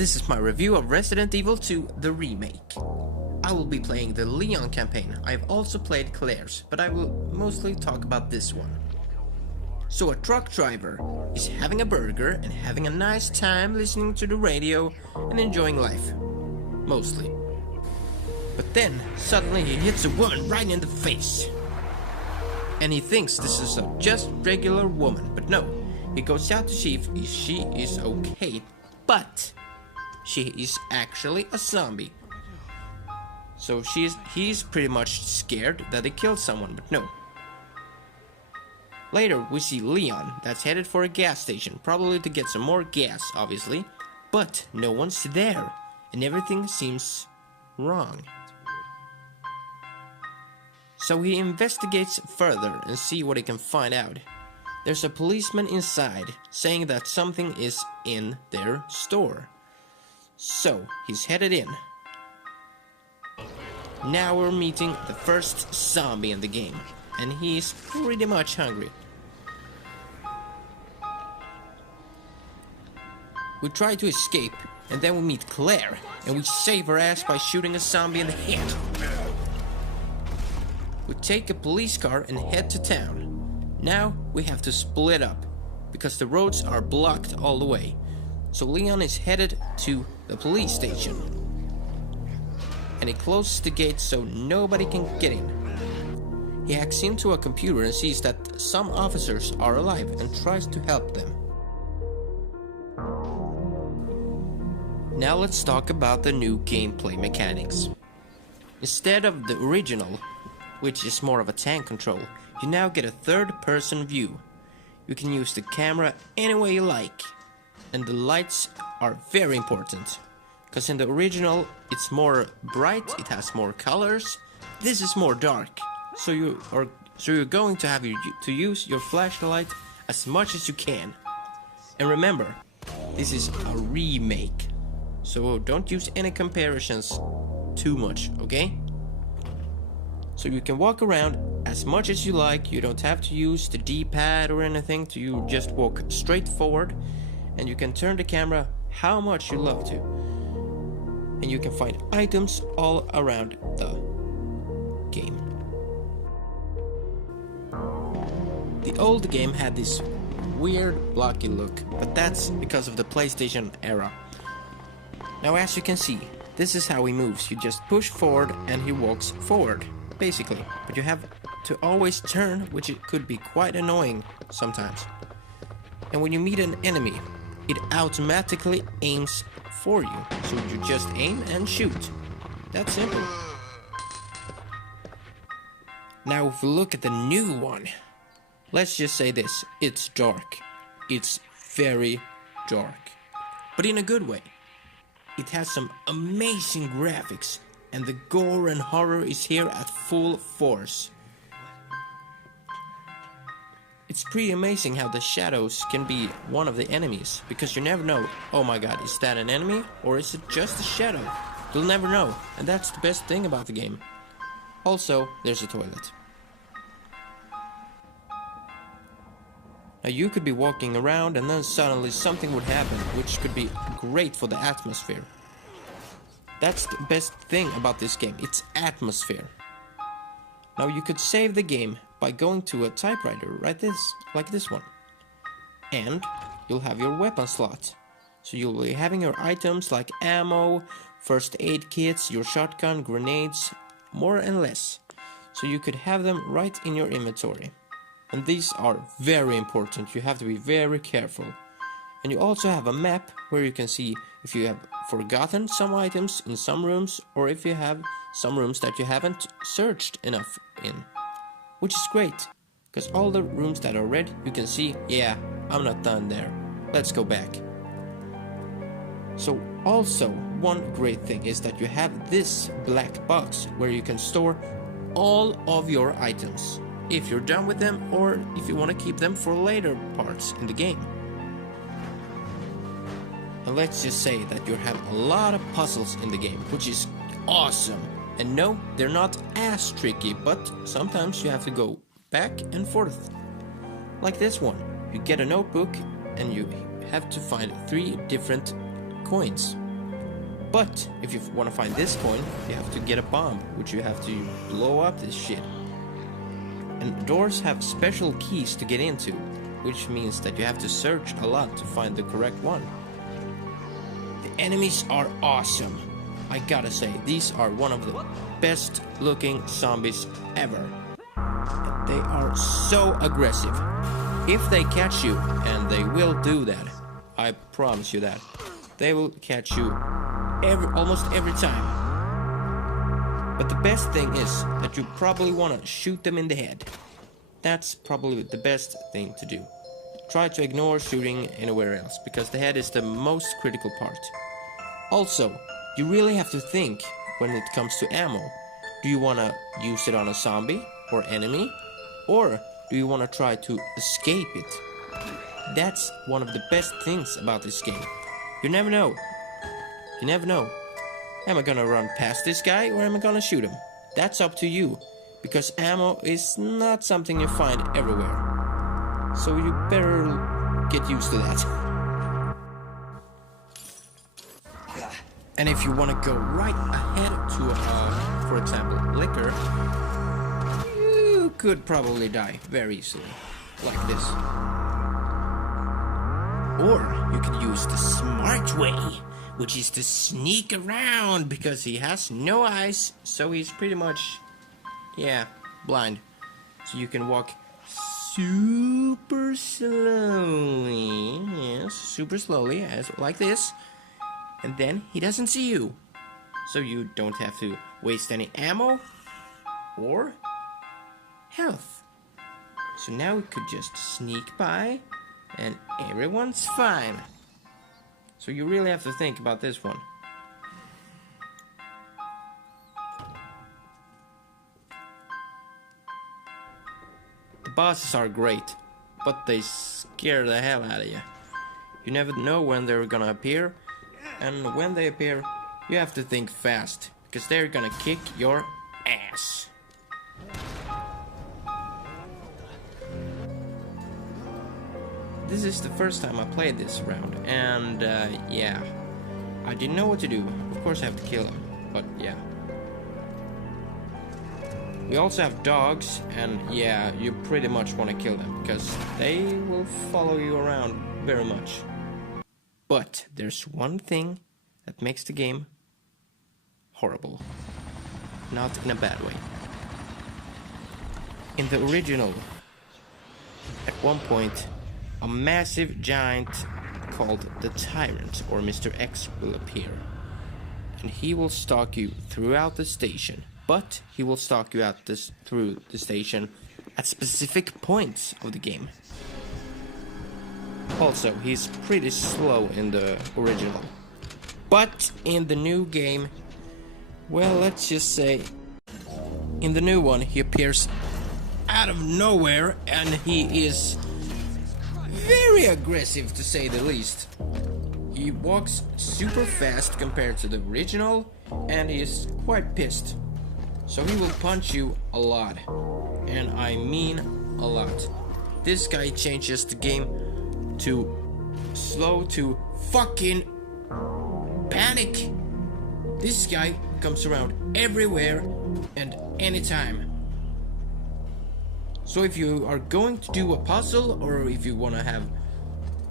This is my review of Resident Evil 2, the remake. I will be playing the Leon campaign. I have also played Claire's, but I will mostly talk about this one. So a truck driver is having a burger and having a nice time listening to the radio and enjoying life. Mostly. But then, suddenly he hits a woman right in the face. And he thinks this is a just regular woman, but no. He goes out to see if she is okay, but she is actually a zombie. So he's pretty much scared that they killed someone, but no. Later we see Leon that's headed for a gas station, probably to get some more gas, obviously. But no one's there, and everything seems wrong. So he investigates further and see what he can find out. There's a policeman inside saying that something is in their store. So he's headed in. Now we're meeting the first zombie in the game, and he's pretty much hungry. We try to escape, and then we meet Claire, and we save her ass by shooting a zombie in the head. We take a police car and head to town. Now we have to split up, because the roads are blocked all the way. So Leon is headed to the police station. And he closes the gate so nobody can get in. He hacks into a computer and sees that some officers are alive and tries to help them. Now let's talk about the new gameplay mechanics. Instead of the original, which is more of a tank control, you now get a third-person view. You can use the camera any way you like. And the lights are very important. Because in the original, it's more bright, it has more colors. This is more dark. So you're going to have to use your flashlight as much as you can. And remember, this is a remake. So don't use any comparisons too much, okay? So you can walk around as much as you like. You don't have to use the D-pad or anything. You just walk straight forward. And you can turn the camera how much you love to. And you can find items all around the game. The old game had this weird blocky look, but that's because of the PlayStation era. Now as you can see, this is how he moves. You just push forward and he walks forward, basically. But you have to always turn, which it could be quite annoying sometimes. And when you meet an enemy, it automatically aims for you. So you just aim and shoot. That's simple. Now if we look at the new one, let's just say this, it's dark. It's very dark. But in a good way. It has some amazing graphics, and the gore and horror is here at full force. It's pretty amazing how the shadows can be one of the enemies, because you never know, oh my god, is that an enemy or is it just a shadow? You'll never know, and that's the best thing about the game. Also, there's a toilet. Now you could be walking around and then suddenly something would happen, which could be great for the atmosphere. That's the best thing about this game, it's atmosphere. Now you could save the game by going to a typewriter like this one. And you'll have your weapon slot. So you'll be having your items like ammo, first aid kits, your shotgun, grenades, more and less. So you could have them right in your inventory. And these are very important, you have to be very careful. And you also have a map where you can see if you have forgotten some items in some rooms, or if you have some rooms that you haven't searched enough in. Which is great, because all the rooms that are red, you can see, yeah, I'm not done there. Let's go back. So also, one great thing is that you have this black box where you can store all of your items. If you're done with them, or if you want to keep them for later parts in the game. And let's just say that you have a lot of puzzles in the game, which is awesome. And no, they're not as tricky, but sometimes you have to go back and forth. Like this one, you get a notebook and you have to find 3 different coins. But if you want to find this point, you have to get a bomb, which you have to blow up this shit. And doors have special keys to get into, which means that you have to search a lot to find the correct one. The enemies are awesome. I gotta say, these are one of the best looking zombies ever. And they are so aggressive. If they catch you, and they will do that, I promise you that, they will catch you almost every time. But the best thing is that you probably want to shoot them in the head. That's probably the best thing to do. Try to ignore shooting anywhere else, because the head is the most critical part. Also, you really have to think when it comes to ammo. Do you want to use it on a zombie or enemy? Or do you want to try to escape it? That's one of the best things about this game. You never know. You never know. Am I gonna run past this guy or am I gonna shoot him? That's up to you, because ammo is not something you find everywhere. So you better get used to that. And if you want to go right ahead to, for example, liquor, you could probably die very easily, like this. Or you could use the smart way, which is to sneak around, because he has no eyes, so he's pretty much, yeah, blind. So you can walk super slowly, yes, super slowly, as like this, and then he doesn't see you. So you don't have to waste any ammo or health. So now we could just sneak by, and everyone's fine. So you really have to think about this one. The bosses are great, but they scare the hell out of you. You never know when they're gonna appear, and when they appear, you have to think fast, because they're gonna kick your ass. This is the first time I played this round, and yeah, I didn't know what to do. Of course I have to kill him, but yeah. We also have dogs, and yeah, you pretty much want to kill them, because they will follow you around very much. But there's one thing that makes the game horrible. Not in a bad way. In the original, at one point, a massive giant called the Tyrant, or Mr. X, will appear. And he will stalk you throughout the station. But he will stalk you through the station at specific points of the game. Also, he's pretty slow in the original. But in the new game, well, let's just say, in the new one, he appears out of nowhere, and he is very aggressive, to say the least. He walks super fast compared to the original, and he is quite pissed. So he will punch you a lot, and I mean a lot. This guy changes the game to slow to fucking panic. This guy comes around everywhere and anytime. So if you are going to do a puzzle, or if you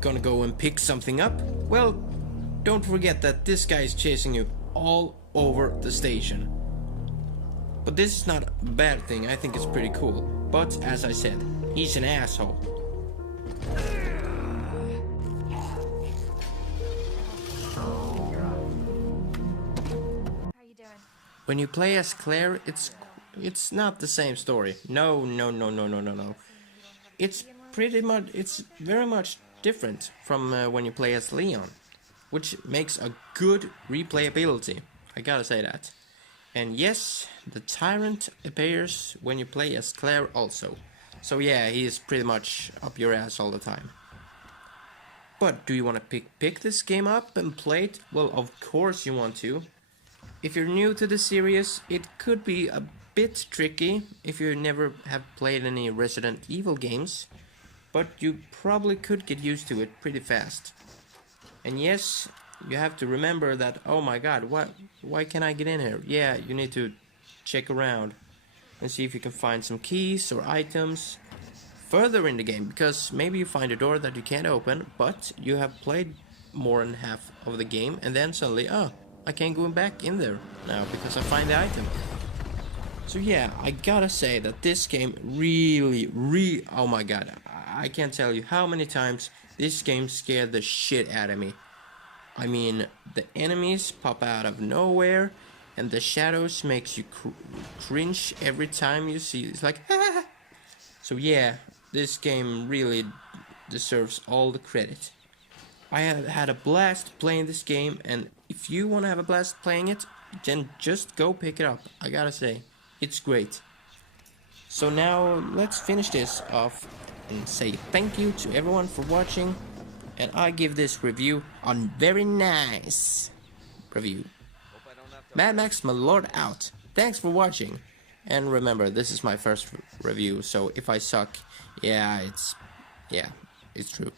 gonna go and pick something up, well, don't forget that this guy is chasing you all over the station. But this is not a bad thing, I think it's pretty cool. But as I said, he's an asshole. When you play as Claire, it's not the same story. No. It's very much different from when you play as Leon, which makes a good replayability. I gotta say that. And yes, the Tyrant appears when you play as Claire also. So yeah, he is pretty much up your ass all the time. But do you want to pick this game up and play it? Well, of course you want to. If you're new to the series, it could be a bit tricky if you never have played any Resident Evil games, but you probably could get used to it pretty fast. And yes, you have to remember that, oh my god, why can't I get in here? Yeah, you need to check around and see if you can find some keys or items further in the game, because maybe you find a door that you can't open, but you have played more than half of the game, and then suddenly, oh, I can't go back in there now because I find the item. So yeah, I gotta say that this game really, oh my god, I can't tell you how many times this game scared the shit out of me. I mean, the enemies pop out of nowhere, and the shadows makes you cringe every time you see it. It's like, ah. So yeah, this game really deserves all the credit. I have had a blast playing this game, and if you want to have a blast playing it, then just go pick it up. I gotta say, it's great. So now let's finish this off and say thank you to everyone for watching, and I give this review on very nice review. Mad Max my lord out. Thanks for watching, and remember, this is my first review, so if I suck, yeah, it's true.